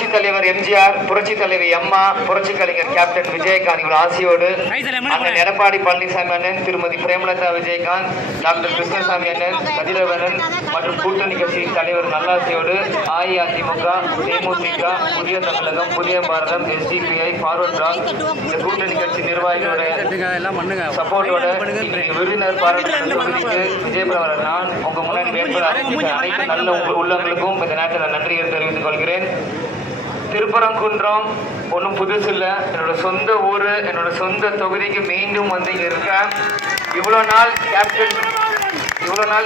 புரட்சி தலைவர் எம்ஜிஆர், புரட்சி தலைவி அம்மா, புரட்சி கலைஞர் கேப்டன் விஜயகாந்த் இவர் ஆசியோடு அண்ணன் எடப்பாடி பழனிசாமி அண்ணன், திருமதி பிரேமலதா விஜயகாந்த், டாக்டர் கிருஷ்ணசாமி அண்ணன், கதிரவனன் மற்றும் கூட்டணி கட்சியின் தலைவர் நல்லாசியோடு அஇஅதிமுக, தேமுதிக, புதிய தமிழகம், புதிய பாரதம், SDPI, ஃபார்வர்ட் பிளாக் இந்த கூட்டணி கட்சி நிர்வாகிகளோட சப்போர்ட்டோட விருந்தினர் பாராளுமன்ற தொகுதிக்கு விஜயபிரவரன் நான் உங்க முன்னாடி வேட்பாளர் அனைத்து நல்ல உள்ளங்களுக்கும் இந்த நேரத்தில் நன்றியை தெரிவித்துக் கொள்கிறேன். திருப்பரங்குன்றம் ஒன்றும் புதுசு இல்லை. என்னோட சொந்த ஊர், என்னோட சொந்த தொகுதிக்கு மீண்டும் வந்து இங்கே இருக்கேன். இவ்வளோ நாள்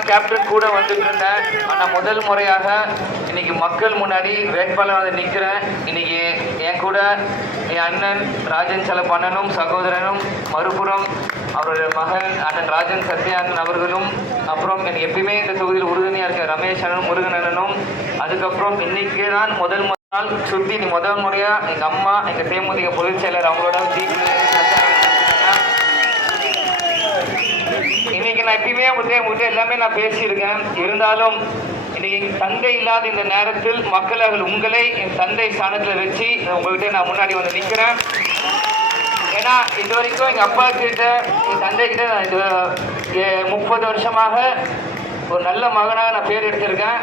கேப்டன் கூட வந்துட்டு இருந்தேன். ஆனால் முதல் முறையாக இன்னைக்கு மக்கள் முன்னாடி வேட்பாளர் வந்து நிற்கிறேன். இன்னைக்கு என் கூட என் அண்ணன் ராஜன் செல்லப்பண்ணனும் சகோதரனும், மறுபுறம் அவருடைய மகன் அண்ணன் ராஜன் சத்யானன் அவர்களும், அப்புறம் எனக்கு எப்பயுமே இந்த தொகுதியில் உறுதுணையாக இருக்க ரமேஷ் அண்ணனும் முருகன் அண்ணனும், அதுக்கப்புறம் இன்னைக்கு தான் முதல் நாள் சுற்றி நீ முதல் முறையாக எங்கள் அம்மா, எங்கள் தேமுதிக பொதுச் செயலர் அவங்களோட இன்னைக்கு நான் எப்பயுமே உங்கள்கிட்ட எல்லாமே நான் பேசியிருக்கேன். இருந்தாலும் இன்னைக்கு தந்தை இல்லாத இந்த நேரத்தில் மக்கள் உங்களை என் தந்தை ஸ்தானத்தில் வச்சு உங்கள்கிட்ட நான் முன்னாடி வந்து நிற்கிறேன். ஏன்னா இது வரைக்கும் எங்கள் அப்பா கிட்ட, என் தந்தை கிட்ட நான் இது 30 வருஷமாக ஒரு நல்ல மகனாக நான் பேர் எடுத்திருக்கேன்.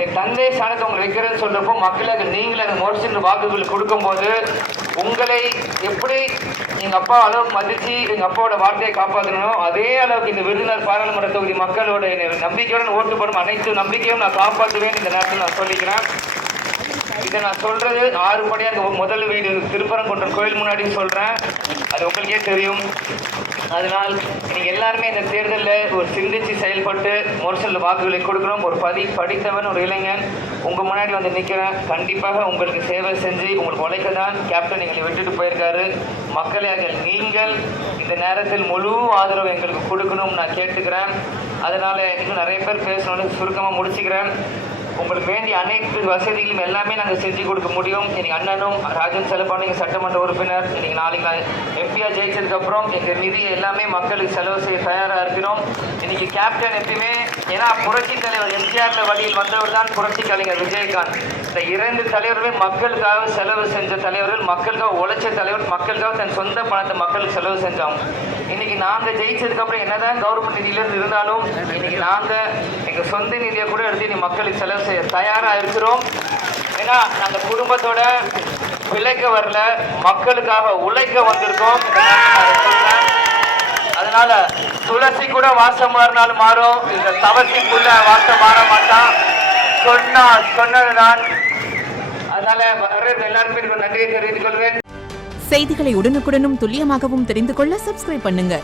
என் தந்தை ஸ்தானத்தை உங்களை வைக்கிறேன்னு சொல்கிறப்போ மக்களுக்கு நீங்களே அந்த மோட்சின் வாக்குகள் கொடுக்கும்போது உங்களை எப்படி எங்கள் அப்பா அளவுக்கு மதித்து எங்கள் அப்பாவோட வார்த்தையை காப்பாற்றணும், அதே அளவுக்கு இந்த விருதுநகர் பாராளுமன்ற தொகுதி மக்களோட நம்பிக்கையுடன் ஓட்டு போடும் அனைத்து நம்பிக்கையும் நான் காப்பாற்றுவேன் இந்த நேரத்தில் நான் சொல்லிக்கிறேன். இதை நான் சொல்கிறது 6 படியாக முதல் வீடு திருப்பரங்குன்றம் கோயில் முன்னாடி சொல்கிறேன். அது உங்களுக்கே தெரியும். அதனால் நீங்கள் எல்லாருமே இந்த தேர்தலில் ஒரு சிந்திச்சு செயல்பட்டு மோர்சலில் வாக்குகளை கொடுக்கணும். ஒரு படித்தவன், ஒரு இளைஞன் உங்கள் முன்னாடி வந்து நிற்கிறேன். கண்டிப்பாக உங்களுக்கு சேவை செஞ்சு உங்களுக்கு உழைக்க தான் கேப்டன் எங்களை விட்டுட்டு போயிருக்காரு. மக்களாக நீங்கள் இந்த நேரத்தில் முழு ஆதரவு எங்களுக்கு கொடுக்கணும்னு நான் கேட்டுக்கிறேன். அதனால் இன்னும் நிறைய பேர் பேசணும்னு சுருக்கமாக முடிச்சுக்கிறேன். உங்களுக்கு வேண்டிய அனைத்து வசதிகளும் எல்லாமே நாங்கள் செஞ்சு கொடுக்க முடியும். இன்னைக்கு அண்ணனும் ராஜன் செல்லப்பான எங்கள் சட்டமன்ற உறுப்பினர், இன்னைக்கு நாளைக்கு நான் எம்பியாக ஜெயிச்சதுக்கப்புறம் எங்கள் நிதி எல்லாமே மக்களுக்கு செலவு செய்ய தயாராக இருக்கிறோம். இன்னைக்கு கேப்டன் எப்பயுமே, ஏன்னா புரட்சி தலைவர் எம்ஜிஆர் வழியில் வந்தவர் தான் புரட்சி கலைஞர் விஜயகாந்த். இந்த 2 தலைவருமே மக்களுக்காக செலவு செஞ்ச தலைவர்கள், மக்களுக்காக உழைச்ச தலைவர், மக்களுக்காக தன் சொந்த பணத்தை மக்களுக்கு செலவு செஞ்சாங்க. இன்னைக்கு நாங்கள் ஜெயிச்சதுக்கப்புறம் என்னதான் கவர்மெண்ட் நிதியிலேருந்து இருந்தாலும் இன்னைக்கு நாங்கள் எங்கள் சொந்த நிதியை கூட எடுத்து நீ மக்களுக்கு செலவு செய்ய தயாராக இருக்கிறோம். ஏன்னா நாங்கள் குடும்பத்தோட பிழைக்க வரல, மக்களுக்காக உழைக்க வந்திருக்கோம். அதனால துளசி கூட வாசம் மாறினாலும் மாறும், இந்த தவசிக்குள்ள வாசம் மாற மாட்டான் சொன்னதுதான். அதனால எல்லாருமே நன்றியை தெரிவித்துக் கொள்வேன். செய்திகளை உடனுக்குடனும் துல்லியமாகவும் தெரிந்து கொள்ள சப்ஸ்கிரைப் பண்ணுங்க.